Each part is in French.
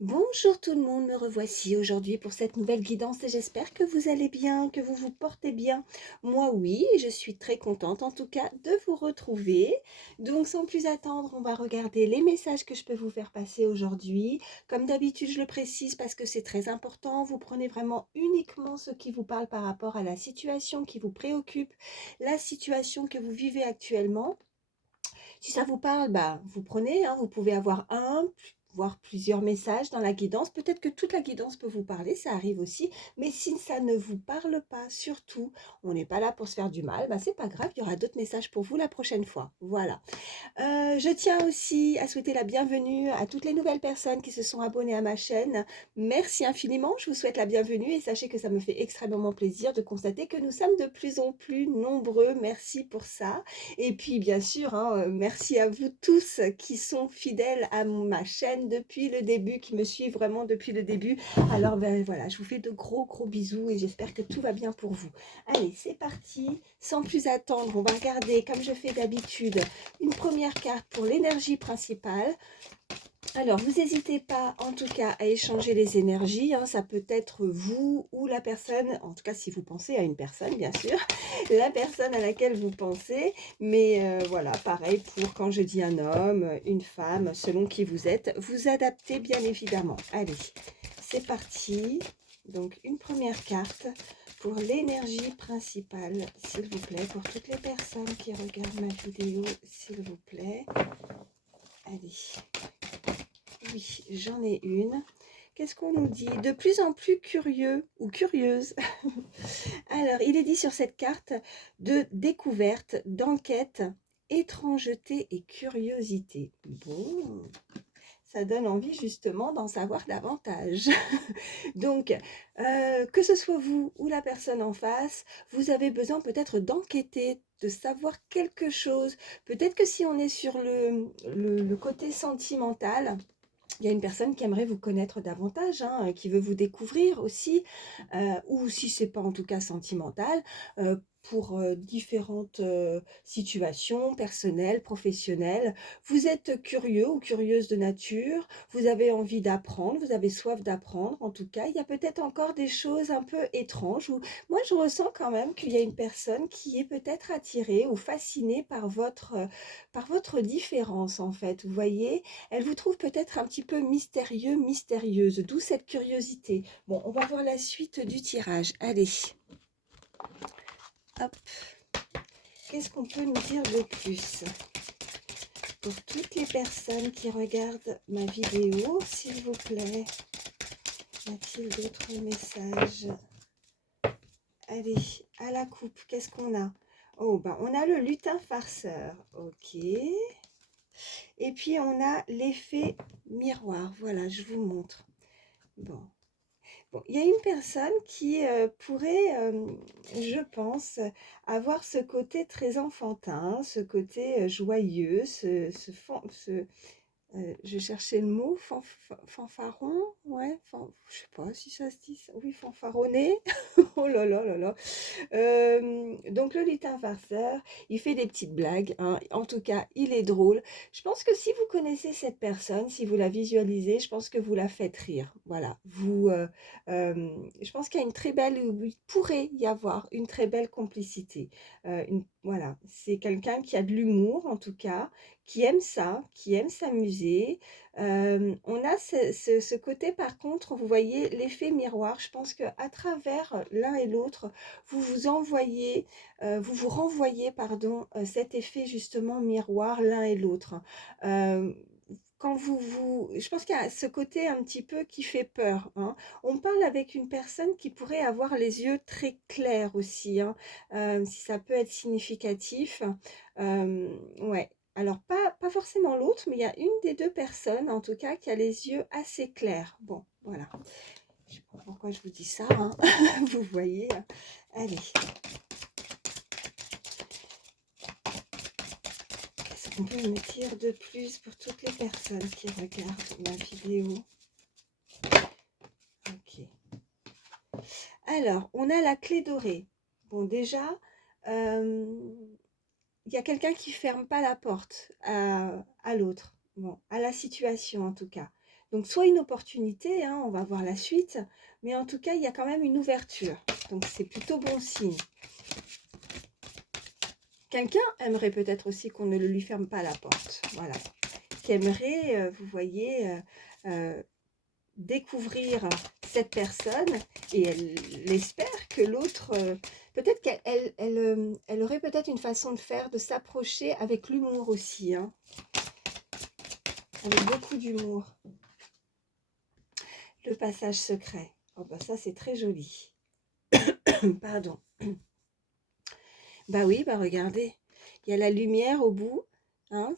Bonjour tout le monde, me revoici aujourd'hui pour cette nouvelle guidance et j'espère que vous allez bien, que vous vous portez bien. Moi oui, et je suis très contente en tout cas de vous retrouver. Donc sans plus attendre, on va regarder les messages que je peux vous faire passer aujourd'hui. Comme d'habitude, je le précise parce que c'est très important, vous prenez vraiment uniquement ce qui vous parle par rapport à la situation qui vous préoccupe, la situation que vous vivez actuellement. Si ça vous parle, bah, vous prenez, hein, vous pouvez avoir un, voire plusieurs messages dans la guidance. Peut-être que toute la guidance peut vous parler, ça arrive aussi. Mais si ça ne vous parle pas, surtout, on n'est pas là pour se faire du mal, bah, c'est pas grave, il y aura d'autres messages pour vous la prochaine fois. Voilà. Je tiens aussi à souhaiter la bienvenue à toutes les nouvelles personnes qui se sont abonnées à ma chaîne. Merci infiniment, je vous souhaite la bienvenue et sachez que ça me fait extrêmement plaisir de constater que nous sommes de plus en plus nombreux. Merci pour ça. Et puis bien sûr, hein, merci à vous tous qui sont fidèles à ma chaîne depuis le début, qui me suivent vraiment depuis le début. Alors ben, voilà, je vous fais de gros gros bisous et j'espère que tout va bien pour vous. Allez, c'est parti. Sans plus attendre, on va regarder comme je fais d'habitude une première carte pour l'énergie principale. Alors, vous n'hésitez pas, en tout cas, à échanger les énergies, hein. Ça peut être vous ou la personne, en tout cas, si vous pensez à une personne, bien sûr, la personne à laquelle vous pensez. Mais voilà, pareil pour quand je dis un homme, une femme, selon qui vous êtes. Vous adaptez, bien évidemment. Allez, c'est parti. Donc, une première carte pour l'énergie principale, s'il vous plaît, pour toutes les personnes qui regardent ma vidéo, s'il vous plaît. Allez, oui, j'en ai une. Qu'est-ce qu'on nous dit? De plus en plus curieux ou curieuse. Alors, il est dit sur cette carte de découverte, d'enquête, étrangeté et curiosité. Bon, ça donne envie justement d'en savoir davantage. Donc, que ce soit vous ou la personne en face, vous avez besoin peut-être d'enquêter, de savoir quelque chose. Peut-être que si on est sur le côté sentimental, il y a une personne qui aimerait vous connaître davantage, hein, qui veut vous découvrir aussi, ou si c'est pas en tout cas sentimental, pour différentes situations personnelles, professionnelles. Vous êtes curieux ou curieuse de nature, vous avez envie d'apprendre, vous avez soif d'apprendre. En tout cas, il y a peut-être encore des choses un peu étranges. Ou moi, je ressens quand même qu'il y a une personne qui est peut-être attirée ou fascinée par votre différence en fait. Vous voyez, elle vous trouve peut-être un petit peu mystérieux, mystérieuse, d'où cette curiosité. Bon, on va voir la suite du tirage. Allez, hop, qu'est-ce qu'on peut nous dire de plus? Pour toutes les personnes qui regardent ma vidéo, s'il vous plaît, y a-t-il d'autres messages? Allez, à la coupe, qu'est-ce qu'on a? Oh, ben, on a le lutin farceur, ok. Et puis, on a l'effet miroir, voilà, je vous montre. Bon, bon, il y a une personne qui pourrait, je pense, avoir ce côté très enfantin, ce côté joyeux, je cherchais le mot, fanfaron, ouais, je sais pas si ça se dit, oui, fanfaronner, oh là là là là. Donc le lutin farceur, il fait des petites blagues, hein. En tout cas, il est drôle. Je pense que si vous connaissez cette personne, si vous la visualisez, je pense que vous la faites rire. Voilà, je pense qu'il y a une très belle, il pourrait y avoir une très belle complicité. Voilà, c'est quelqu'un qui a de l'humour, en tout cas, qui aime ça, qui aime s'amuser. On a ce côté, par contre, vous voyez, l'effet miroir. Je pense qu'à travers l'un et l'autre, vous vous renvoyez, pardon, cet effet justement miroir l'un et l'autre. Euh, Quand je pense qu'il y a ce côté un petit peu qui fait peur, hein. On parle avec une personne qui pourrait avoir les yeux très clairs aussi, hein, si ça peut être significatif. Ouais. Alors, pas forcément l'autre, mais il y a une des deux personnes, en tout cas, qui a les yeux assez clairs. Bon, voilà. Je ne sais pas pourquoi je vous dis ça, hein. Vous voyez. Allez, qu'est-ce qu'on peut me dire de plus pour toutes les personnes qui regardent ma vidéo? Ok. Alors, on a la clé dorée. Bon, déjà, il y a quelqu'un qui ferme pas la porte à l'autre, bon, à la situation en tout cas. Donc, soit une opportunité, hein, on va voir la suite, mais en tout cas, il y a quand même une ouverture. Donc, c'est plutôt bon signe. Quelqu'un aimerait peut-être aussi qu'on ne lui ferme pas la porte. Voilà. Qui aimerait, vous voyez, découvrir cette personne et elle espère que l'autre, peut-être qu'elle aurait peut-être une façon de faire, de s'approcher avec l'humour aussi, hein, avec beaucoup d'humour. Le passage secret. Oh bah ça c'est très joli. Pardon. Bah oui, bah regardez, il y a la lumière au bout. Hein,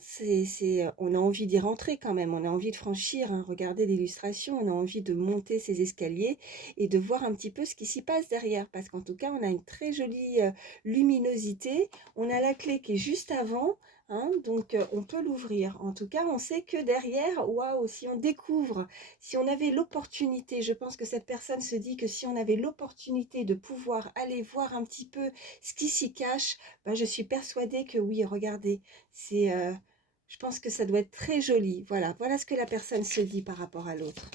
on a envie d'y rentrer quand même, on a envie de franchir, hein, regardez l'illustration, on a envie de monter ces escaliers et de voir un petit peu ce qui s'y passe derrière, parce qu'en tout cas, on a une très jolie luminosité, on a la clé qui est juste avant, hein, donc on peut l'ouvrir. En tout cas, on sait que derrière, waouh, si on découvre, si on avait l'opportunité, je pense que cette personne se dit que si on avait l'opportunité de pouvoir aller voir un petit peu ce qui s'y cache, ben, je suis persuadée que oui, regardez, je pense que ça doit être très joli. Voilà, voilà ce que la personne se dit par rapport à l'autre.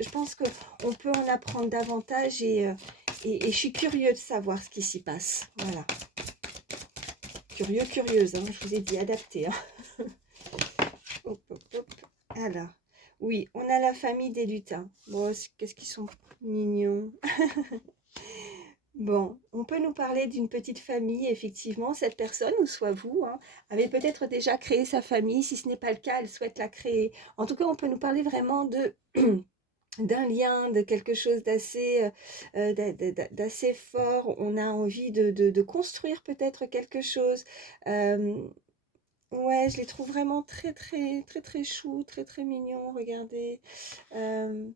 Je pense qu'on peut en apprendre davantage et je suis curieuse de savoir ce qui s'y passe. Voilà. Curieux, curieuse, hein, je vous ai dit adapté. Hein. Hop, hop, hop. Alors, oui, on a la famille des lutins. Bon, qu'est-ce qu'ils sont mignons. Bon, on peut nous parler d'une petite famille, effectivement. Cette personne, ou soit vous, hein, avait peut-être déjà créé sa famille. Si ce n'est pas le cas, elle souhaite la créer. En tout cas, on peut nous parler vraiment de d'un lien, de quelque chose d'assez fort. On a envie de construire peut-être quelque chose. Ouais, je les trouve vraiment très, très, très, très chou, très, très mignons. Regardez. Euh,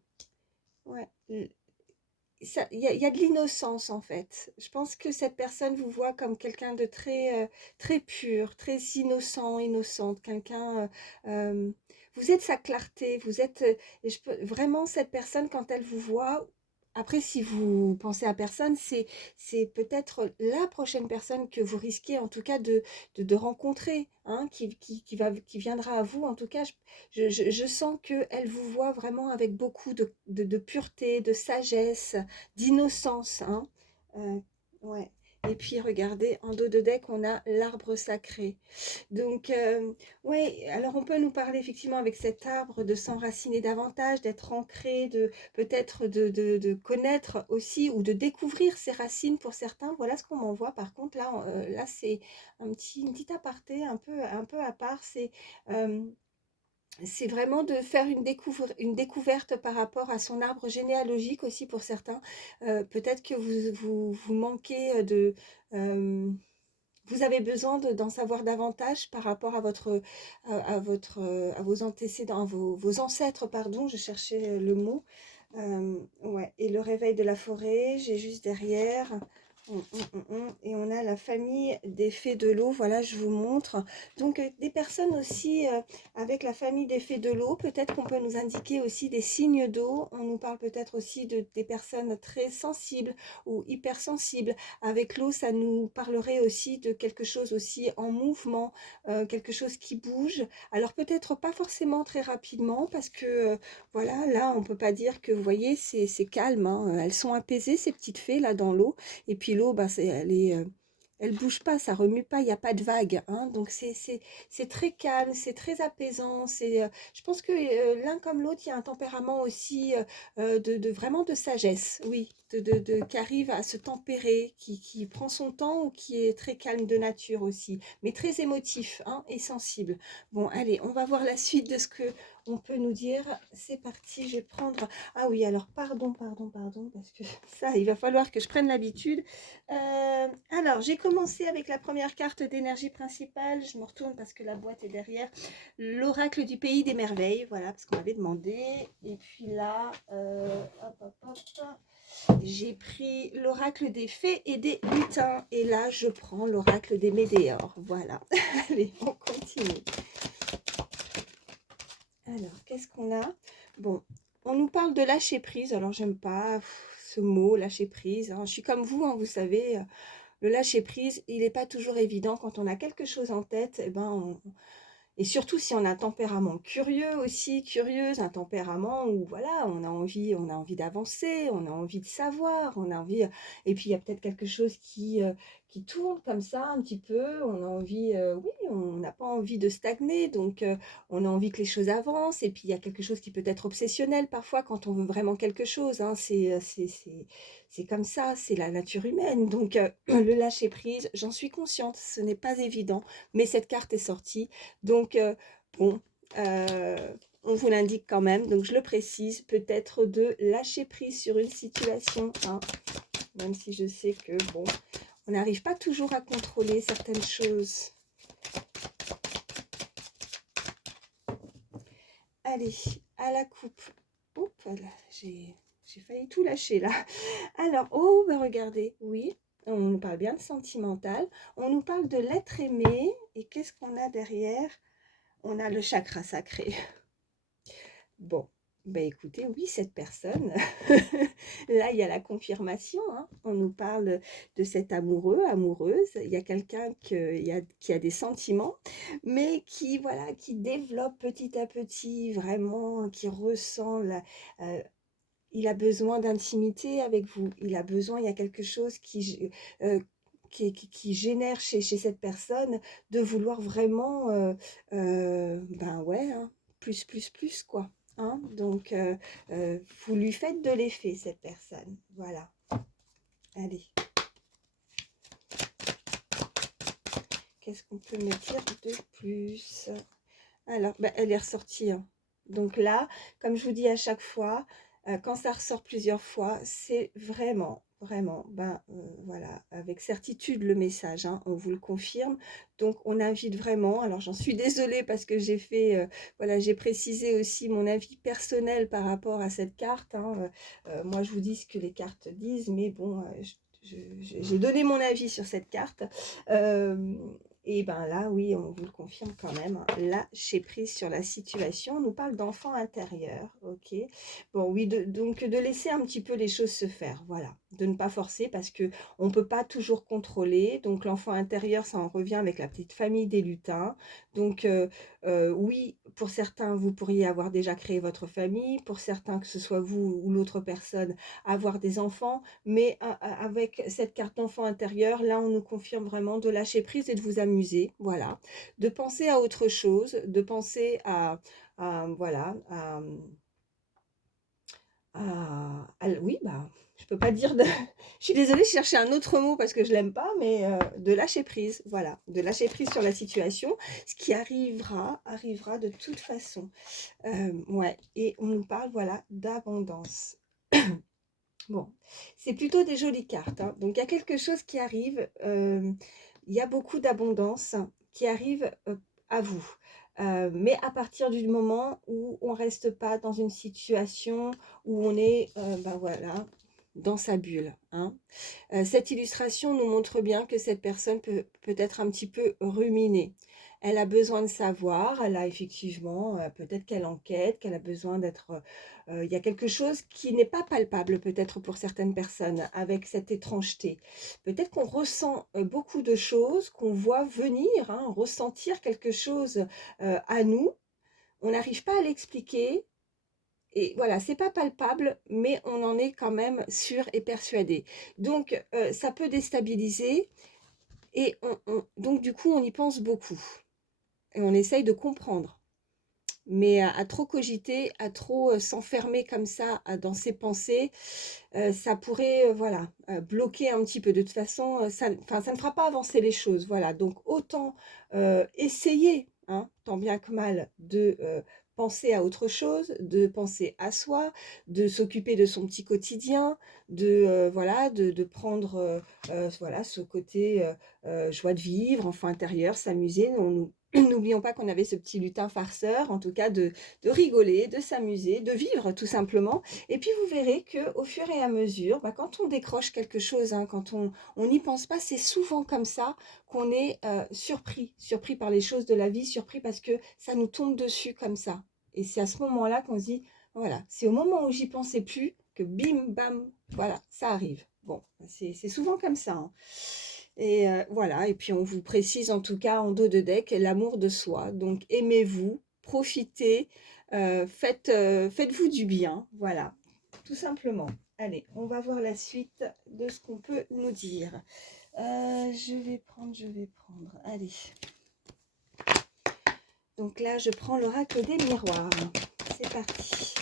ouais. Il y a de l'innocence en fait. Je pense que cette personne vous voit comme quelqu'un de très, très pur, très innocent, innocente, quelqu'un, vous êtes sa clarté, vous êtes, vraiment cette personne quand elle vous voit, après si vous pensez à personne, c'est peut-être la prochaine personne que vous risquez en tout cas de rencontrer, hein, qui viendra à vous. En tout cas, je sens qu'elle vous voit vraiment avec beaucoup de pureté, de sagesse, d'innocence, hein. Euh, ouais. Et puis regardez, en dos de deck, on a l'arbre sacré. Donc, oui, alors on peut nous parler effectivement avec cet arbre de s'enraciner davantage, d'être ancré, de peut-être de connaître aussi ou de découvrir ses racines pour certains. Voilà ce qu'on m'envoie. Par contre, là, là c'est une petite aparté un peu à part. C'est vraiment de faire une découverte par rapport à son arbre généalogique aussi pour certains. Peut-être que vous manquez vous avez besoin d'en savoir davantage par rapport à à vos antécédents, vos ancêtres, pardon, je cherchais le mot. Ouais, et le réveil de la forêt, j'ai juste derrière. Et on a la famille des fées de l'eau, voilà, je vous montre. Donc, des personnes aussi avec la famille des fées de l'eau, peut-être qu'on peut nous indiquer aussi des signes d'eau. On nous parle peut-être aussi des personnes très sensibles ou hypersensibles. Avec l'eau, ça nous parlerait aussi de quelque chose aussi en mouvement, quelque chose qui bouge. Alors, peut-être pas forcément très rapidement parce que voilà, là, on ne peut pas dire que, vous voyez, c'est calme, hein. Elles sont apaisées, ces petites fées, là, dans l'eau. Et puis l'eau, bah, elle bouge pas, ça remue pas, il n'y a pas de vague, hein. Donc, c'est très calme, c'est très apaisant. Je pense que l'un comme l'autre, il y a un tempérament aussi vraiment de sagesse, oui, qui arrive à se tempérer, qui prend son temps ou qui est très calme de nature aussi, mais très émotif, hein, et sensible. Bon, allez, on va voir la suite de ce que on peut nous dire. C'est parti, je vais prendre... Ah oui, alors pardon, parce que ça, il va falloir que je prenne l'habitude. Alors, j'ai commencé avec la première carte d'énergie principale. Je me retourne parce que la boîte est derrière. L'oracle du pays des merveilles, voilà, parce qu'on m'avait demandé. Et puis là, j'ai pris l'oracle des fées et des lutins. Et là, je prends l'oracle des météores. Voilà. Allez, on continue. Alors, qu'est-ce qu'on a? Bon, on nous parle de lâcher prise. Alors, j'aime pas ce mot, lâcher prise, hein. Je suis comme vous, hein, vous savez, le lâcher prise, il n'est pas toujours évident. Quand on a quelque chose en tête, eh ben, Et surtout si on a un tempérament curieux aussi, curieuse, un tempérament où voilà, on a envie d'avancer, on a envie de savoir, on a envie, et puis il y a peut-être quelque chose qui tourne comme ça un petit peu, on a envie, oui, on n'a pas envie de stagner, donc on a envie que les choses avancent, et puis il y a quelque chose qui peut être obsessionnel parfois quand on veut vraiment quelque chose, hein, c'est comme ça, c'est la nature humaine, donc le lâcher prise, j'en suis consciente, ce n'est pas évident, mais cette carte est sortie. Donc, bon, on vous l'indique quand même, donc je le précise, peut-être de lâcher prise sur une situation, hein, même si je sais que, bon, on n'arrive pas toujours à contrôler certaines choses. Allez, à la coupe. Oups, j'ai failli tout lâcher là. Alors, oh, bah regardez, oui, on nous parle bien de sentimental, on nous parle de l'être aimé, et qu'est-ce qu'on a derrière? On a le chakra sacré. Bon, ben écoutez, oui, cette personne, là, il y a la confirmation, hein. On nous parle de cet amoureux, amoureuse. Il y a quelqu'un qui a des sentiments, mais qui, voilà, qui développe petit à petit, vraiment, qui ressent euh, il a besoin d'intimité avec vous. Il y a quelque chose qui génère chez cette personne de vouloir vraiment, ben ouais, hein, plus, quoi. Hein, donc, vous lui faites de l'effet, cette personne. Voilà. Allez. Qu'est-ce qu'on peut me dire de plus? Alors, ben, elle est ressortie, hein. Donc là, comme je vous dis à chaque fois, quand ça ressort plusieurs fois, c'est vraiment, vraiment, ben voilà, avec certitude le message, hein, on vous le confirme. Donc on invite vraiment, alors j'en suis désolée parce que j'ai fait, voilà, j'ai précisé aussi mon avis personnel par rapport à cette carte, hein. Moi je vous dis ce que les cartes disent, mais bon, j'ai donné mon avis sur cette carte. Et ben là, oui, on vous le confirme quand même, hein, lâcher prise sur la situation. On nous parle d'enfant intérieur, ok. Bon, oui, donc de laisser un petit peu les choses se faire, voilà. De ne pas forcer parce que on ne peut pas toujours contrôler. Donc l'enfant intérieur, ça en revient avec la petite famille des lutins. Donc oui, pour certains, vous pourriez avoir déjà créé votre famille. Pour certains, que ce soit vous ou l'autre personne, avoir des enfants. Mais avec cette carte d'enfant intérieur, là, on nous confirme vraiment de lâcher prise et de vous amuser, voilà. De penser à autre chose, de penser voilà, oui, bah, je peux pas dire de... Je suis désolée, je cherchais un autre mot parce que je l'aime pas, mais de lâcher prise, voilà. De lâcher prise sur la situation. Ce qui arrivera de toute façon. Ouais, et on nous parle, voilà, d'abondance. Bon, c'est plutôt des jolies cartes, hein. Donc, il y a quelque chose qui arrive. Il y a beaucoup d'abondance qui arrive à vous. Mais à partir du moment où on ne reste pas dans une situation où on est, ben voilà, dans sa bulle, hein. Cette illustration nous montre bien que cette personne peut être un petit peu ruminée. Elle a besoin de savoir, elle a effectivement, peut-être qu'elle enquête, qu'elle a besoin d'être... il y a quelque chose qui n'est pas palpable peut-être pour certaines personnes avec cette étrangeté. Peut-être qu'on ressent beaucoup de choses, qu'on voit venir, hein, ressentir quelque chose à nous. On n'arrive pas à l'expliquer, et voilà, c'est pas palpable, mais on en est quand même sûr et persuadé. Donc, ça peut déstabiliser et donc du coup, on y pense beaucoup et on essaye de comprendre. Mais à trop cogiter, à trop s'enfermer comme ça dans ses pensées, ça pourrait voilà, bloquer un petit peu. De toute façon, ça ne fera pas avancer les choses. Voilà, donc autant essayer, hein, tant bien que mal, de penser à autre chose, de penser à soi, de s'occuper de son petit quotidien, voilà, de prendre voilà, ce côté joie de vivre, enfant intérieur, s'amuser. N'oublions pas qu'on avait ce petit lutin farceur, en tout cas de rigoler, de s'amuser, de vivre tout simplement. Et puis vous verrez qu'au fur et à mesure, bah, quand on décroche quelque chose, hein, quand on n'y pense pas, c'est souvent comme ça qu'on est surpris par les choses de la vie, surpris parce que ça nous tombe dessus comme ça. Et c'est à ce moment-là qu'on se dit, voilà, c'est au moment où j'y pensais plus que bim, bam, voilà, ça arrive. Bon, c'est souvent comme ça, hein. Et voilà, et puis on vous précise en tout cas en dos de deck l'amour de soi. Donc aimez-vous, profitez, faites-vous du bien, voilà, tout simplement. Allez, on va voir la suite de ce qu'on peut nous dire. Je vais prendre, allez. Donc là, je prends l'oracle des miroirs. C'est parti.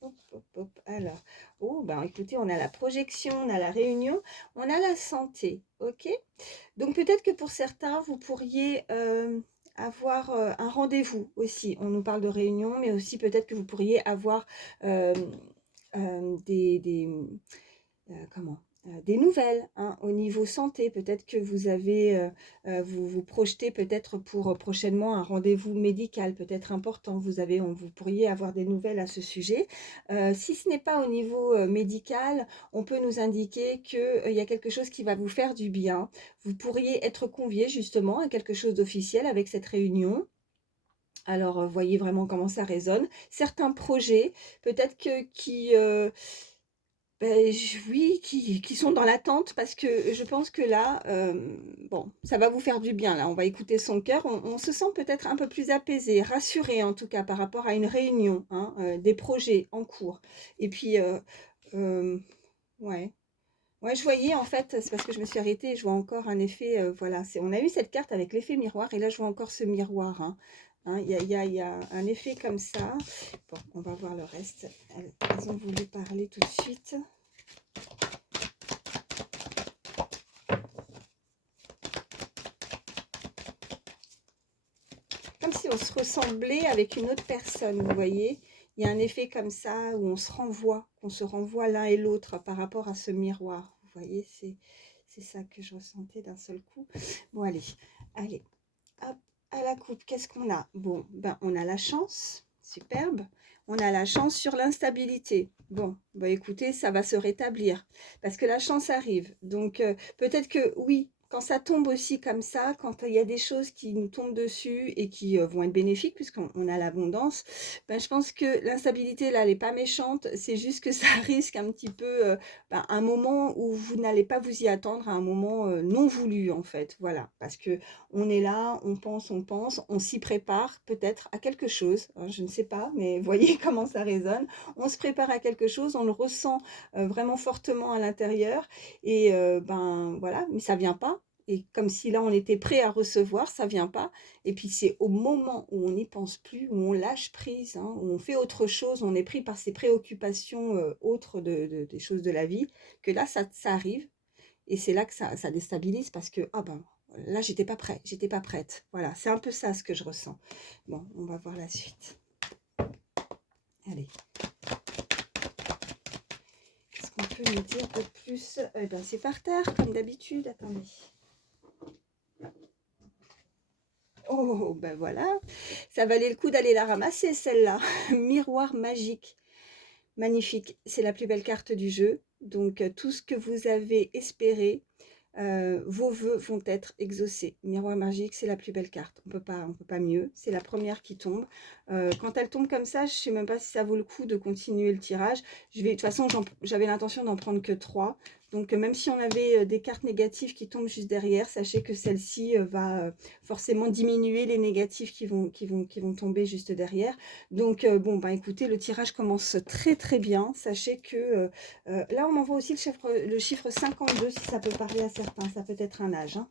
Hop, hop, hop. Alors, oh, ben écoutez, on a la projection, on a la réunion, on a la santé, ok? Donc peut-être que pour certains, vous pourriez avoir un rendez-vous aussi. On nous parle de réunion, mais aussi peut-être que vous pourriez avoir euh, des comment? Des nouvelles, hein, au niveau santé. Peut-être que vous avez, vous vous projetez peut-être pour prochainement un rendez-vous médical, peut-être important. Vous pourriez avoir des nouvelles à ce sujet. Si ce n'est pas au niveau médical, on peut nous indiquer qu'il y a quelque chose qui va vous faire du bien. Vous pourriez être convié justement à quelque chose d'officiel avec cette réunion. Alors, voyez vraiment comment ça résonne. Certains projets, peut-être que oui, qui sont dans l'attente parce que je pense que là, bon, ça va vous faire du bien là. On va écouter son cœur. On se sent peut-être un peu plus apaisé, rassuré en tout cas par rapport à une réunion, hein, des projets en cours. Et puis, hem, ouais. Ouais, je voyais en fait, c'est parce que je me suis arrêtée et je vois encore un effet, voilà, on a eu cette carte avec l'effet miroir et là je vois encore ce miroir, hein. Hein, il y a un effet comme ça. Bon, on va voir le reste. Elles ont voulu parler tout de suite. Comme si on se ressemblait avec une autre personne, vous voyez. Il y a un effet comme ça où qu'on se renvoie l'un et l'autre par rapport à ce miroir. Vous voyez, c'est ça que je ressentais d'un seul coup. Bon, allez, hop, à la coupe, qu'est-ce qu'on a? Bon, ben, on a la chance, superbe. On a la chance sur l'instabilité. Bon, bah écoutez, ça va se rétablir parce que la chance arrive. Donc, peut-être que oui, quand ça tombe aussi comme ça, quand il y a des choses qui nous tombent dessus et qui vont être bénéfiques puisqu'on a l'abondance, ben, je pense que l'instabilité, là, elle n'est pas méchante. C'est juste que ça risque un petit peu ben, un moment où vous n'allez pas vous y attendre, à un moment non voulu, en fait. Voilà, parce que on est là, on s'y prépare peut-être à quelque chose, hein, je ne sais pas, mais voyez comment ça résonne. On se prépare à quelque chose, on le ressent vraiment fortement à l'intérieur, et ben voilà, mais ça vient pas. Et comme si là on était prêt à recevoir, ça vient pas. Et puis c'est au moment où on n'y pense plus, où on lâche prise, hein, où on fait autre chose, on est pris par ses préoccupations autres des choses de la vie, que là ça arrive. Et c'est là que ça déstabilise parce que, ah ben, là, j'étais pas prête, j'étais pas prête. Voilà, c'est un peu ça ce que je ressens. Bon, on va voir la suite. Allez. Qu'est-ce qu'on peut nous dire de plus? Eh ben, c'est par terre, comme d'habitude. Attendez. Oh, ben voilà. Ça valait le coup d'aller la ramasser, celle-là. Miroir magique. Magnifique. C'est la plus belle carte du jeu. Donc, tout ce que vous avez espéré, vos vœux vont être exaucés. Miroir magique, c'est la plus belle carte. On peut pas mieux. C'est la première qui tombe. Quand elle tombe comme ça, je ne sais même pas si ça vaut le coup de continuer le tirage. De toute façon, j'avais l'intention d'en prendre que 3. Donc, même si on avait des cartes négatives qui tombent juste derrière, sachez que celle-ci va forcément diminuer les négatifs qui vont tomber juste derrière. Donc, bon, bah écoutez, le tirage commence très très bien. Sachez que là, on m'envoie aussi le chiffre 52, si ça peut parler à certains. Ça peut être un âge, hein.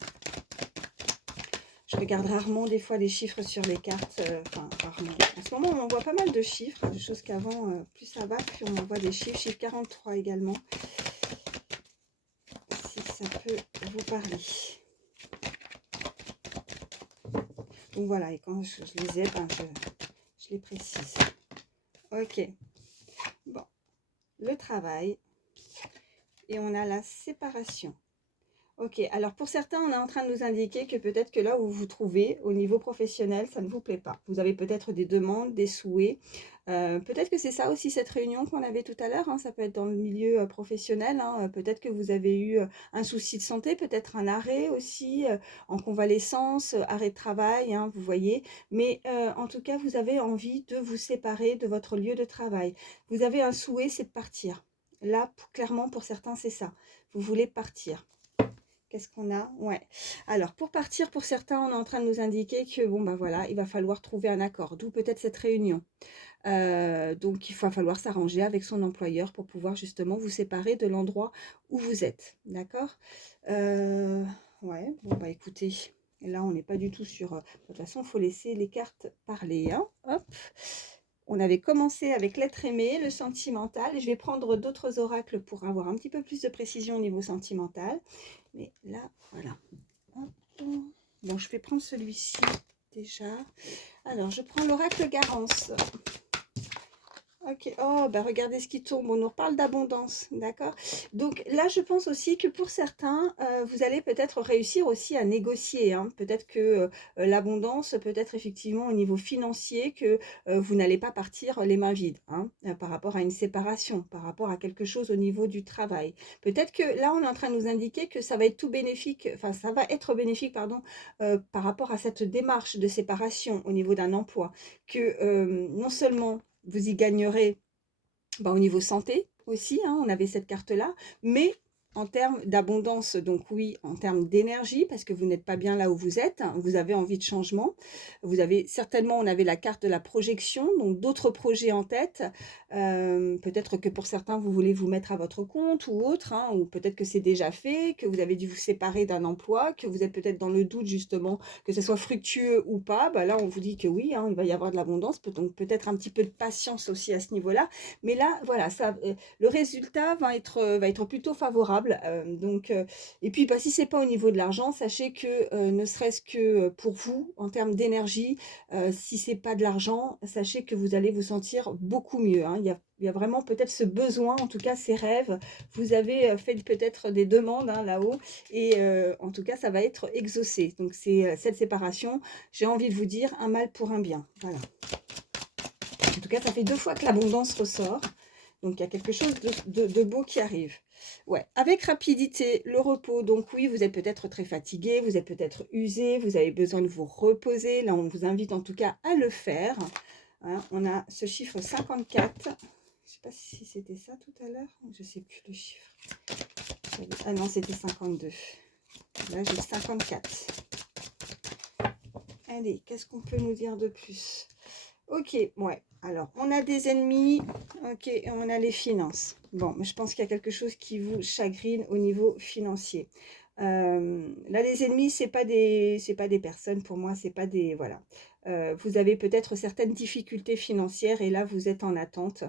Je regarde rarement des fois les chiffres sur les cartes. Enfin, rarement. En ce moment, on m'envoie pas mal de chiffres. Des choses qu'avant, plus ça va, plus on m'envoie des chiffres. Chiffre 43 également. Si ça peut vous parler. Donc voilà, et quand je les ai, ben, je les précise. Ok. Bon. Le travail. Et on a la séparation. Ok, alors pour certains, on est en train de nous indiquer que peut-être que là où vous vous trouvez, au niveau professionnel, ça ne vous plaît pas. Vous avez peut-être des demandes, des souhaits. Peut-être que c'est ça aussi cette réunion qu'on avait tout à l'heure, hein, ça peut être dans le milieu professionnel, hein. Peut-être que vous avez eu un souci de santé, peut-être un arrêt aussi, en convalescence, arrêt de travail, hein, vous voyez. Mais en tout cas, vous avez envie de vous séparer de votre lieu de travail. Vous avez un souhait, c'est de partir. Là, clairement, pour certains, c'est ça. Vous voulez partir. Qu'est-ce qu'on a? Ouais. Alors, pour partir, pour certains, on est en train de nous indiquer que, bon, bah voilà, il va falloir trouver un accord. D'où peut-être cette réunion. Donc, il va falloir s'arranger avec son employeur pour pouvoir justement vous séparer de l'endroit où vous êtes. D'accord? Ouais, bon, bah écoutez, là, on n'est pas du tout sur... de toute façon, il faut laisser les cartes parler. Hein. Hop. On avait commencé avec l'être aimé, le sentimental. Je vais prendre d'autres oracles pour avoir un petit peu plus de précision au niveau sentimental. Mais là, voilà. Hop. Bon, je vais prendre celui-ci déjà. Alors, je prends l'oracle Garance. Ok, oh, bah regardez ce qui tombe, on nous reparle d'abondance, d'accord? Donc là, je pense aussi que pour certains, vous allez peut-être réussir aussi à négocier, hein. Peut-être que l'abondance, peut-être effectivement au niveau financier, que vous n'allez pas partir les mains vides, hein, par rapport à une séparation, par rapport à quelque chose au niveau du travail. Peut-être que là, on est en train de nous indiquer que ça va être tout bénéfique, enfin ça va être bénéfique, pardon, par rapport à cette démarche de séparation au niveau d'un emploi, que non seulement vous y gagnerez au niveau santé aussi, hein, on avait cette carte-là, mais en termes d'abondance, donc oui, en termes d'énergie, parce que vous n'êtes pas bien là où vous êtes, hein, vous avez envie de changement, vous avez certainement, on avait la carte de la projection, donc d'autres projets en tête, peut-être que pour certains, vous voulez vous mettre à votre compte ou autre, hein, ou peut-être que c'est déjà fait, que vous avez dû vous séparer d'un emploi, que vous êtes peut-être dans le doute justement, que ce soit fructueux ou pas, bah là on vous dit que oui, hein, il va y avoir de l'abondance, donc peut-être un petit peu de patience aussi à ce niveau-là, mais là, voilà, ça, le résultat va être plutôt favorable. Et puis, bah, si ce n'est pas au niveau de l'argent, sachez que ne serait-ce que pour vous, en termes d'énergie, si ce n'est pas de l'argent, sachez que vous allez vous sentir beaucoup mieux. Hein. Il y a vraiment peut-être ce besoin, en tout cas ces rêves. Vous avez fait peut-être des demandes hein, là-haut et en tout cas, ça va être exaucé. Donc, c'est cette séparation, j'ai envie de vous dire, un mal pour un bien. Voilà. En tout cas, ça fait 2 fois que l'abondance ressort. Donc, il y a quelque chose de beau qui arrive. Ouais, avec rapidité, le repos. Donc oui, vous êtes peut-être très fatigué, vous êtes peut-être usé, vous avez besoin de vous reposer. Là, on vous invite en tout cas à le faire. Hein, on a ce chiffre 54. Je ne sais pas si c'était ça tout à l'heure. Je ne sais plus le chiffre. Ah non, c'était 52. Là, j'ai 54. Allez, qu'est-ce qu'on peut nous dire de plus? Ok, ouais. Alors, on a des ennemis, ok, et on a les finances. Bon, mais je pense qu'il y a quelque chose qui vous chagrine au niveau financier. Là, les ennemis, c'est pas des personnes pour moi, c'est pas des, voilà. Vous avez peut-être certaines difficultés financières et là, vous êtes en attente.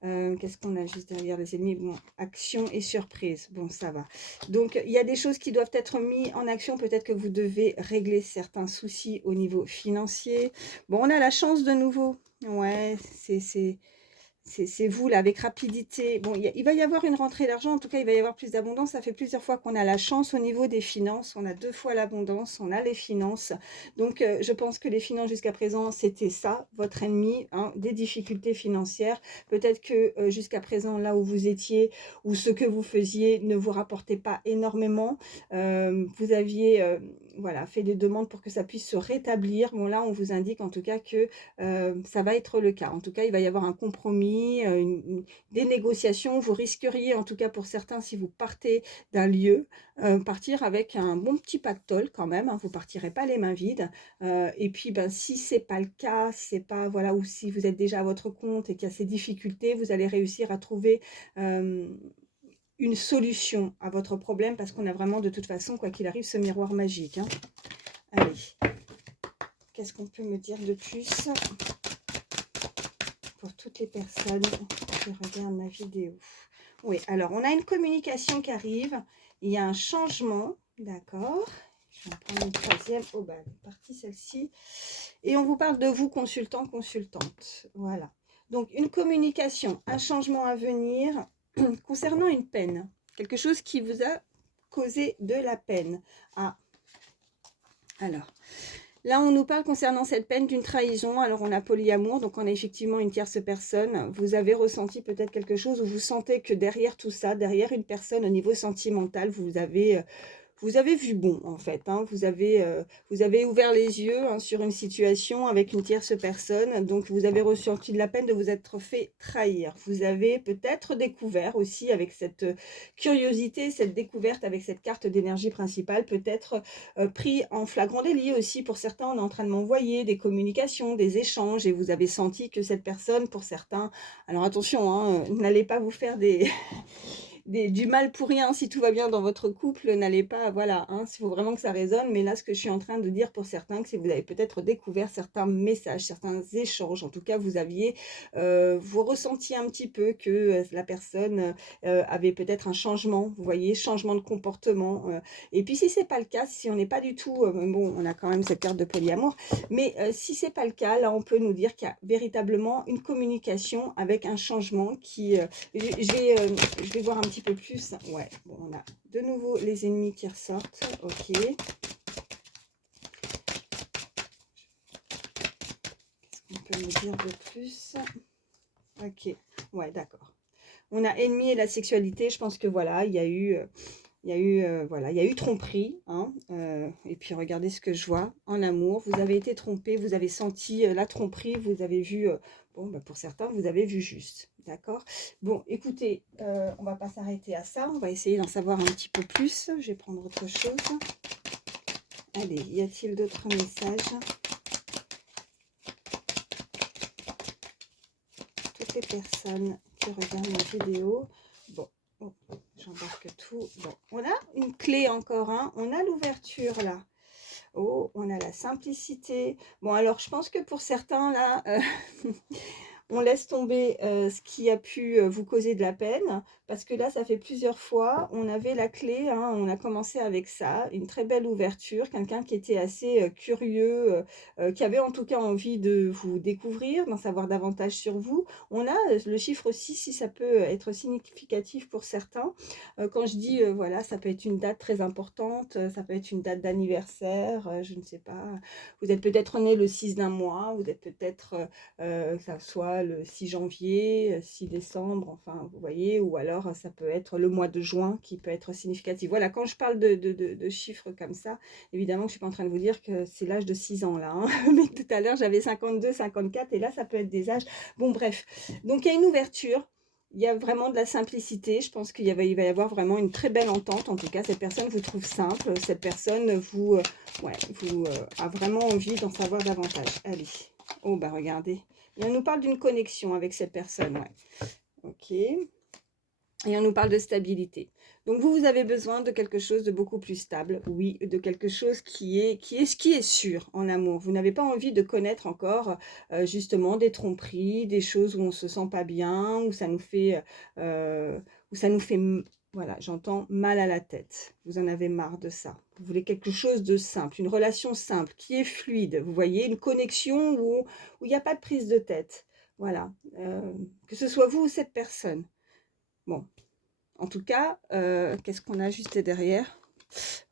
Qu'est-ce qu'on a juste derrière les ennemis? Bon, action et surprise. Bon, ça va. Donc, il y a des choses qui doivent être mises en action. Peut-être que vous devez régler certains soucis au niveau financier. Bon, on a la chance de nouveau. Ouais, c'est vous là, avec rapidité. Bon, il va y avoir une rentrée d'argent, en tout cas, il va y avoir plus d'abondance. Ça fait plusieurs fois qu'on a la chance au niveau des finances. On a 2 fois l'abondance, on a les finances. Donc, je pense que les finances jusqu'à présent, c'était ça, votre ennemi, hein, des difficultés financières. Peut-être que jusqu'à présent, là où vous étiez, ou ce que vous faisiez ne vous rapportait pas énormément. Vous aviez voilà, fait des demandes pour que ça puisse se rétablir. Bon, là, on vous indique en tout cas que ça va être le cas. En tout cas, il va y avoir un compromis, des négociations. Vous risqueriez, en tout cas pour certains, si vous partez d'un lieu, partir avec un bon petit pactole quand même. Hein, vous ne partirez pas les mains vides. Et puis, ben, si ce n'est pas le cas, si c'est pas, voilà, ou si vous êtes déjà à votre compte et qu'il y a ces difficultés, vous allez réussir à trouver une solution à votre problème parce qu'on a vraiment de toute façon, quoi qu'il arrive, ce miroir magique. Hein. Allez. Qu'est-ce qu'on peut me dire de plus pour toutes les personnes qui regardent ma vidéo? Oui, alors on a une communication qui arrive. Il y a un changement, d'accord. Je vais en prendre une troisième. Oh, bah, elle est partie celle-ci. Et on vous parle de vous, consultant, consultante. Voilà. Donc, une communication, un changement à venir concernant une peine. Quelque chose qui vous a causé de la peine. Ah, alors... Là, on nous parle concernant cette peine d'une trahison. Alors, on a polyamour, donc on a effectivement une tierce personne. Vous avez ressenti peut-être quelque chose où vous sentez que derrière tout ça, derrière une personne au niveau sentimental, vous avez vu bon en fait, hein, vous avez ouvert les yeux hein, sur une situation avec une tierce personne, donc vous avez ressenti de la peine de vous être fait trahir. Vous avez peut-être découvert aussi avec cette curiosité, cette découverte avec cette carte d'énergie principale, peut-être pris en flagrant délit aussi. Pour certains, on est en train de m'envoyer des communications, des échanges, et vous avez senti que cette personne, pour certains, alors attention, hein, n'allez pas vous faire du mal pour rien, si tout va bien dans votre couple, n'allez pas, voilà, hein, il faut vraiment que ça résonne, mais là, ce que je suis en train de dire pour certains, c'est que vous avez peut-être découvert certains messages, certains échanges, en tout cas, vous ressentiez un petit peu que la personne avait peut-être un changement, vous voyez, changement de comportement, et puis si c'est pas le cas, si on n'est pas du tout, bon, on a quand même cette carte de polyamour, mais si c'est pas le cas, là, on peut nous dire qu'il y a véritablement une communication avec un changement qui, je vais voir un petit peu plus. Ouais, bon, on a de nouveau les ennemis qui ressortent. Ok. Qu'est-ce qu'on peut me dire de plus? Ok. Ouais, d'accord. On a ennemi et la sexualité. Je pense que voilà, voilà, il y a eu tromperie, hein, et puis regardez ce que je vois en amour. Vous avez été trompé, vous avez senti la tromperie, vous avez vu, bon, bah, pour certains, vous avez vu juste, d'accord? Bon, écoutez, on va pas s'arrêter à ça, on va essayer d'en savoir un petit peu plus. Je vais prendre autre chose. Allez, y a-t-il d'autres messages? Toutes les personnes qui regardent ma vidéo, bon, oh, j'embarque tout. Bon, on a une clé encore, hein. On a l'ouverture là. Oh, on a la simplicité. Bon, alors je pense que pour certains là, on laisse tomber ce qui a pu vous causer de la peine, parce que là, ça fait plusieurs fois, on avait la clé, hein, on a commencé avec ça, une très belle ouverture, quelqu'un qui était assez curieux, qui avait en tout cas envie de vous découvrir, d'en savoir davantage sur vous. On a le chiffre 6, si ça peut être significatif pour certains. Quand je dis, voilà, ça peut être une date très importante, ça peut être une date d'anniversaire, je ne sais pas. Vous êtes peut-être né le 6 d'un mois, vous êtes peut-être que ça soit le 6 janvier, 6 décembre, enfin, vous voyez, ou alors ça peut être le mois de juin qui peut être significatif. Voilà, quand je parle de chiffres comme ça, évidemment que je ne suis pas en train de vous dire que c'est l'âge de 6 ans là, hein. Mais tout à l'heure j'avais 52, 54 et là ça peut être des âges. Bon, bref, donc il y a une ouverture. Il y a vraiment de la simplicité. Je pense il va y avoir vraiment une très belle entente. En tout cas, cette personne vous trouve simple. Cette personne a vraiment envie d'en savoir davantage. Allez. Oh, bah regardez. Et on nous parle d'une connexion avec cette personne. Ouais. Ok. Et on nous parle de stabilité. Donc vous avez besoin de quelque chose de beaucoup plus stable, oui, de quelque chose qui est sûr en amour. Vous n'avez pas envie de connaître encore justement des tromperies, des choses où on se sent pas bien, où ça nous fait, euh, voilà, j'entends mal à la tête. Vous en avez marre de ça. Vous voulez quelque chose de simple, une relation simple, qui est fluide. Vous voyez, une connexion où il n'y a pas de prise de tête. Voilà, que ce soit vous ou cette personne. Bon, en tout cas, qu'est-ce qu'on a juste derrière?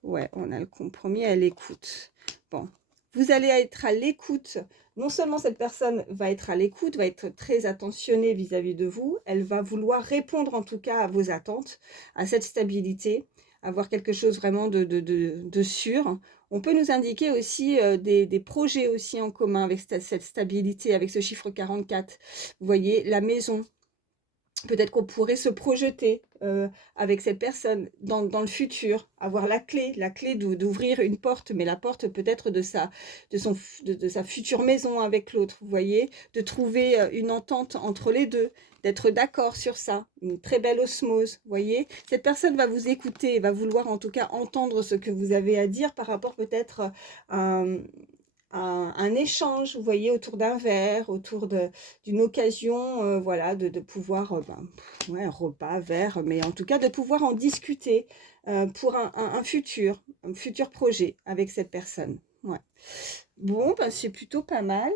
Ouais, on a le compromis à l'écoute. Bon, vous allez être à l'écoute. Non seulement cette personne va être à l'écoute, va être très attentionnée vis-à-vis de vous, elle va vouloir répondre en tout cas à vos attentes, à cette stabilité, avoir quelque chose vraiment de sûr. On peut nous indiquer aussi des projets aussi en commun avec cette stabilité, avec ce chiffre 44. Vous voyez, la maison. Peut-être qu'on pourrait se projeter avec cette personne dans le futur, avoir la clé d'ouvrir une porte, mais la porte peut-être de sa future maison avec l'autre, vous voyez, de trouver une entente entre les deux, d'être d'accord sur ça, une très belle osmose, vous voyez. Cette personne va vous écouter, va vouloir en tout cas entendre ce que vous avez à dire par rapport peut-être à un échange, vous voyez, autour d'un verre, autour d'une occasion, voilà, de pouvoir, ouais, un repas, verre, mais en tout cas de pouvoir en discuter pour un futur projet avec cette personne. Ouais. Bon, bah, c'est plutôt pas mal.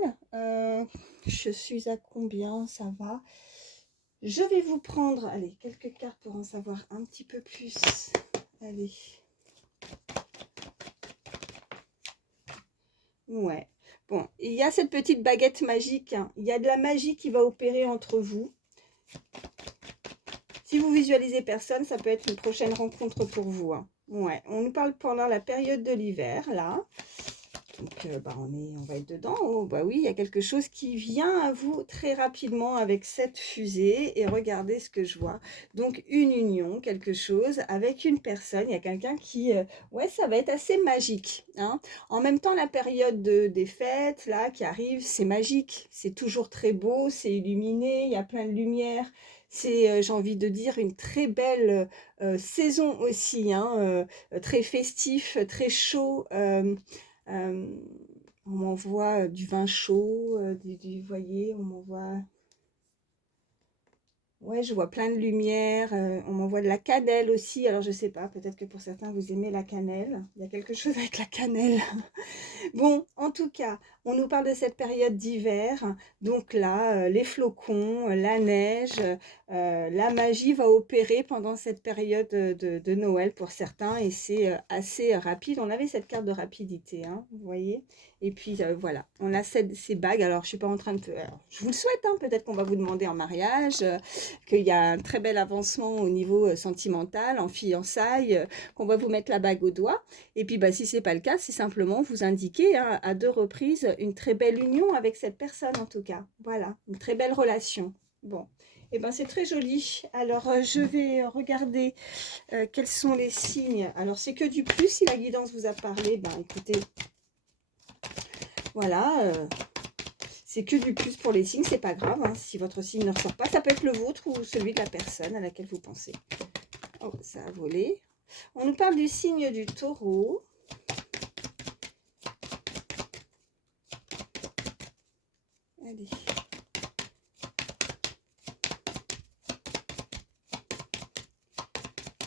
Je suis à combien? Ça va. Je vais vous prendre, allez, quelques cartes pour en savoir un petit peu plus. Allez. Ouais. Bon, il y a cette petite baguette magique, hein. Il y a de la magie qui va opérer entre vous. Si vous visualisez personne, ça peut être une prochaine rencontre pour vous, hein. Ouais, on nous parle pendant la période de l'hiver, là. Donc, on va être dedans. Oh, bah oui, il y a quelque chose qui vient à vous très rapidement avec cette fusée. Et regardez ce que je vois. Donc, une union, quelque chose avec une personne. Il y a quelqu'un qui... ouais, ça va être assez magique, hein. En même temps, la période des fêtes, là, qui arrive, c'est magique. C'est toujours très beau, c'est illuminé, il y a plein de lumière. C'est, j'ai envie de dire, une très belle saison aussi, hein, très festif, très chaud. Euh, on m'envoie du vin chaud, vous voyez, on m'envoie... Ouais, je vois plein de lumière. On m'envoie de la cannelle aussi. Alors, je sais pas, peut-être que pour certains, vous aimez la cannelle. Il y a quelque chose avec la cannelle. Bon, en tout cas, on nous parle de cette période d'hiver. Donc là, les flocons, la neige, la magie va opérer pendant cette période de Noël pour certains et c'est assez rapide. On avait cette carte de rapidité, hein, vous voyez. Et puis voilà, on a ces bagues. Alors, je suis pas en train de... alors, je vous le souhaite, hein, peut-être qu'on va vous demander en mariage, qu'il y a un très bel avancement au niveau sentimental, en fiançailles, qu'on va vous mettre la bague au doigt. Et puis, bah, si ce n'est pas le cas, c'est simplement vous indiquer, hein, à 2 reprises une très belle union avec cette personne, en tout cas. Voilà, une très belle relation. Bon, et ben c'est très joli. Alors, je vais regarder quels sont les signes. Alors, c'est que du plus. Si la guidance vous a parlé, ben écoutez, voilà, c'est que du plus pour les signes. C'est pas grave, hein, si votre signe ne ressort pas. Ça peut être le vôtre ou celui de la personne à laquelle vous pensez. Oh, ça a volé. On nous parle du signe du taureau. Allez.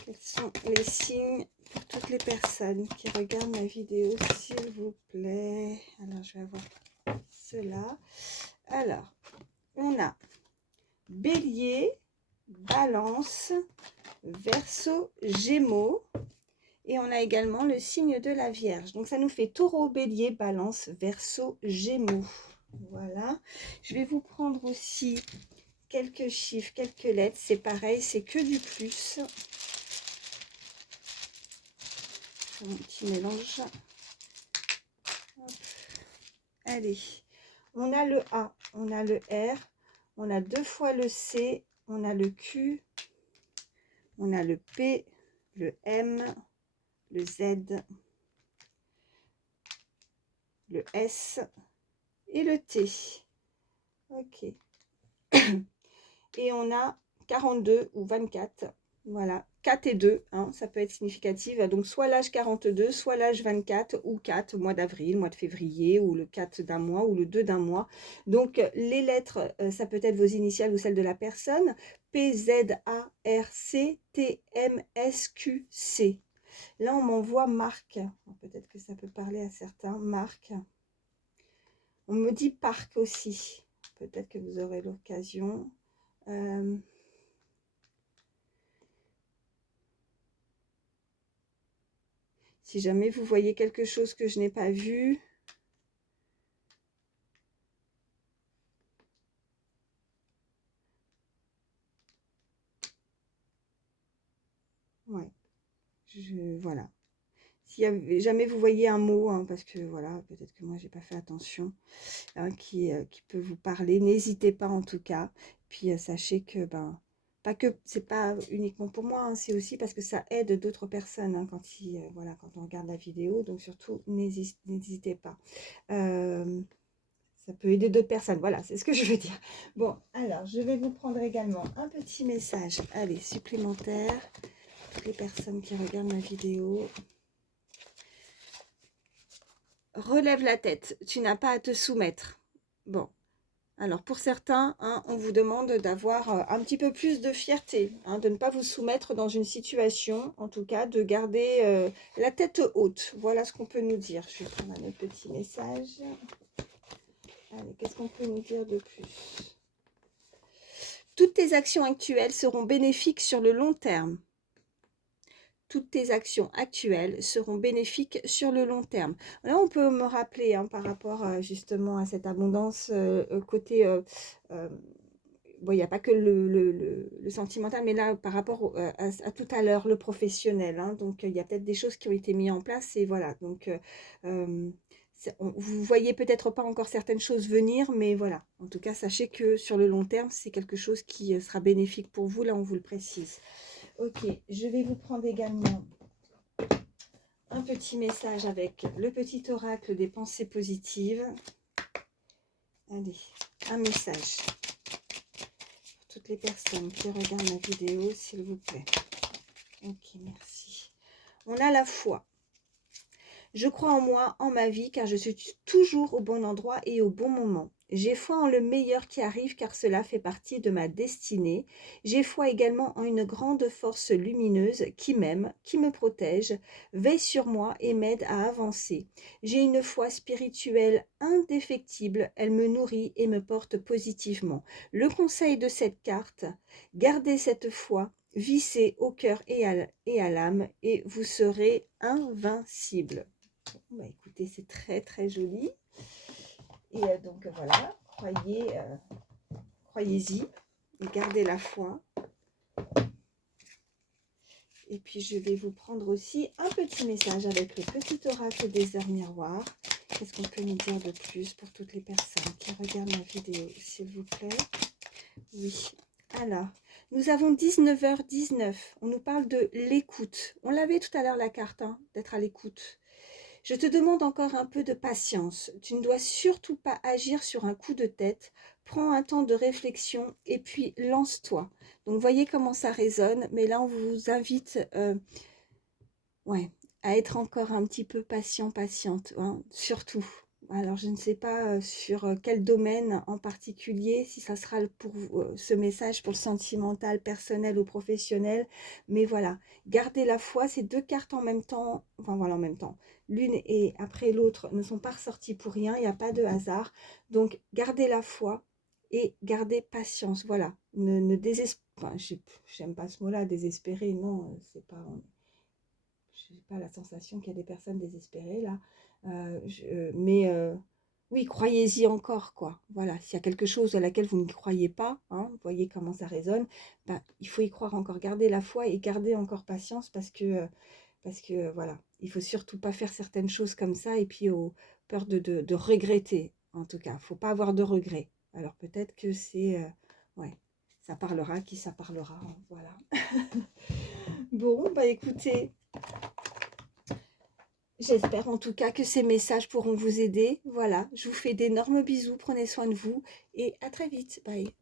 Quels sont les signes pour toutes les personnes qui regardent ma vidéo, s'il vous plaît? Alors, je vais avoir cela. Alors, on a Bélier, Balance, Verseau, Gémeaux. Et on a également le signe de la Vierge. Donc, ça nous fait Taureau, Bélier, Balance, Verseau, Gémeaux. Voilà. Je vais vous prendre aussi quelques chiffres, quelques lettres. C'est pareil, c'est que du plus. Un petit mélange. Hop. Allez. On a le A, on a le R, on a 2 fois le C, on a le Q, on a le P, le M, le Z, le S et le T. Ok. Et on a 42 ou 24. Voilà, 4 et 2, hein, ça peut être significatif. Donc, soit l'âge 42, soit l'âge 24 ou 4, mois d'avril, mois de février, ou le 4 d'un mois, ou le 2 d'un mois. Donc, les lettres, ça peut être vos initiales ou celles de la personne. P, Z, A, R, C, T, M, S, Q, C. Là, on m'envoie Marc. Peut-être que ça peut parler à certains. Marc. On me dit Parc aussi. Peut-être que vous aurez l'occasion. Si jamais vous voyez quelque chose que je n'ai pas vu, ouais, voilà. Si jamais vous voyez un mot, hein, parce que voilà, peut-être que moi j'ai pas fait attention, hein, qui peut vous parler, n'hésitez pas en tout cas. Puis sachez que pas que c'est pas uniquement pour moi, hein, c'est aussi parce que ça aide d'autres personnes, hein, voilà, quand on regarde la vidéo. Donc surtout n'hésitez pas. Ça peut aider d'autres personnes. Voilà, c'est ce que je veux dire. Bon, alors, je vais vous prendre également un petit message, allez, supplémentaire. Toutes les personnes qui regardent ma vidéo. Relève la tête, tu n'as pas à te soumettre. Bon, alors pour certains, hein, on vous demande d'avoir un petit peu plus de fierté, hein, de ne pas vous soumettre dans une situation, en tout cas, de garder la tête haute. Voilà ce qu'on peut nous dire. Je vais prendre un autre petit message. Allez, qu'est-ce qu'on peut nous dire de plus? Toutes tes actions actuelles seront bénéfiques sur le long terme. Toutes tes actions actuelles seront bénéfiques sur le long terme. Là, on peut me rappeler, hein, par rapport justement à cette abondance côté bon, il n'y a pas que le sentimental, mais là, par rapport à tout à l'heure, le professionnel, hein, donc il y a peut-être des choses qui ont été mises en place, et voilà, donc euh, vous voyez peut-être pas encore certaines choses venir, mais voilà, en tout cas, sachez que sur le long terme, c'est quelque chose qui sera bénéfique pour vous, là, on vous le précise. Ok, je vais vous prendre également un petit message avec le petit oracle des pensées positives. Allez, un message pour toutes les personnes qui regardent ma vidéo, s'il vous plaît. Ok, merci. On a la foi. Je crois en moi, en ma vie, car je suis toujours au bon endroit et au bon moment. J'ai foi en le meilleur qui arrive, car cela fait partie de ma destinée. J'ai foi également en une grande force lumineuse qui m'aime, qui me protège, veille sur moi et m'aide à avancer. J'ai une foi spirituelle indéfectible, elle me nourrit et me porte positivement. Le conseil de cette carte, gardez cette foi, vissez au cœur et à l'âme, et vous serez invincible. Bah, écoutez, c'est très très joli. Et donc voilà, croyez-y et gardez la foi. Et puis je vais vous prendre aussi un petit message avec le petit oracle des heures miroirs. Qu'est-ce qu'on peut nous dire de plus pour toutes les personnes qui regardent ma vidéo, s'il vous plaît? Oui. Alors, nous avons 19h19. On nous parle de l'écoute. On l'avait tout à l'heure la carte, hein, d'être à l'écoute. Je te demande encore un peu de patience. Tu ne dois surtout pas agir sur un coup de tête. Prends un temps de réflexion et puis lance-toi. Donc, voyez comment ça résonne. Mais là, on vous invite ouais, à être encore un petit peu patient, patiente, hein, surtout. Alors, je ne sais pas sur quel domaine en particulier, si ça sera pour ce message pour le sentimental, personnel ou professionnel. Mais voilà, gardez la foi, ces deux cartes en même temps, enfin voilà, en même temps. L'une et après l'autre ne sont pas ressorties pour rien, il n'y a pas de hasard. Donc, gardez la foi et gardez patience. Voilà, ne désespérez pas, enfin, j'aime pas ce mot-là, désespérer, non, c'est pas... Je n'ai pas la sensation qu'il y a des personnes désespérées là. Mais oui, croyez-y encore, quoi. Voilà, s'il y a quelque chose à laquelle vous ne croyez pas, hein, vous voyez comment ça résonne, ben, il faut y croire encore. Gardez la foi et gardez encore patience parce que voilà, il faut surtout pas faire certaines choses comme ça et puis peur de regretter, en tout cas. Il ne faut pas avoir de regrets. Alors peut-être que c'est... ouais, ça parlera qui ça parlera, hein, voilà. Bon, bah écoutez... J'espère en tout cas que ces messages pourront vous aider. Voilà, je vous fais d'énormes bisous, prenez soin de vous et à très vite. Bye.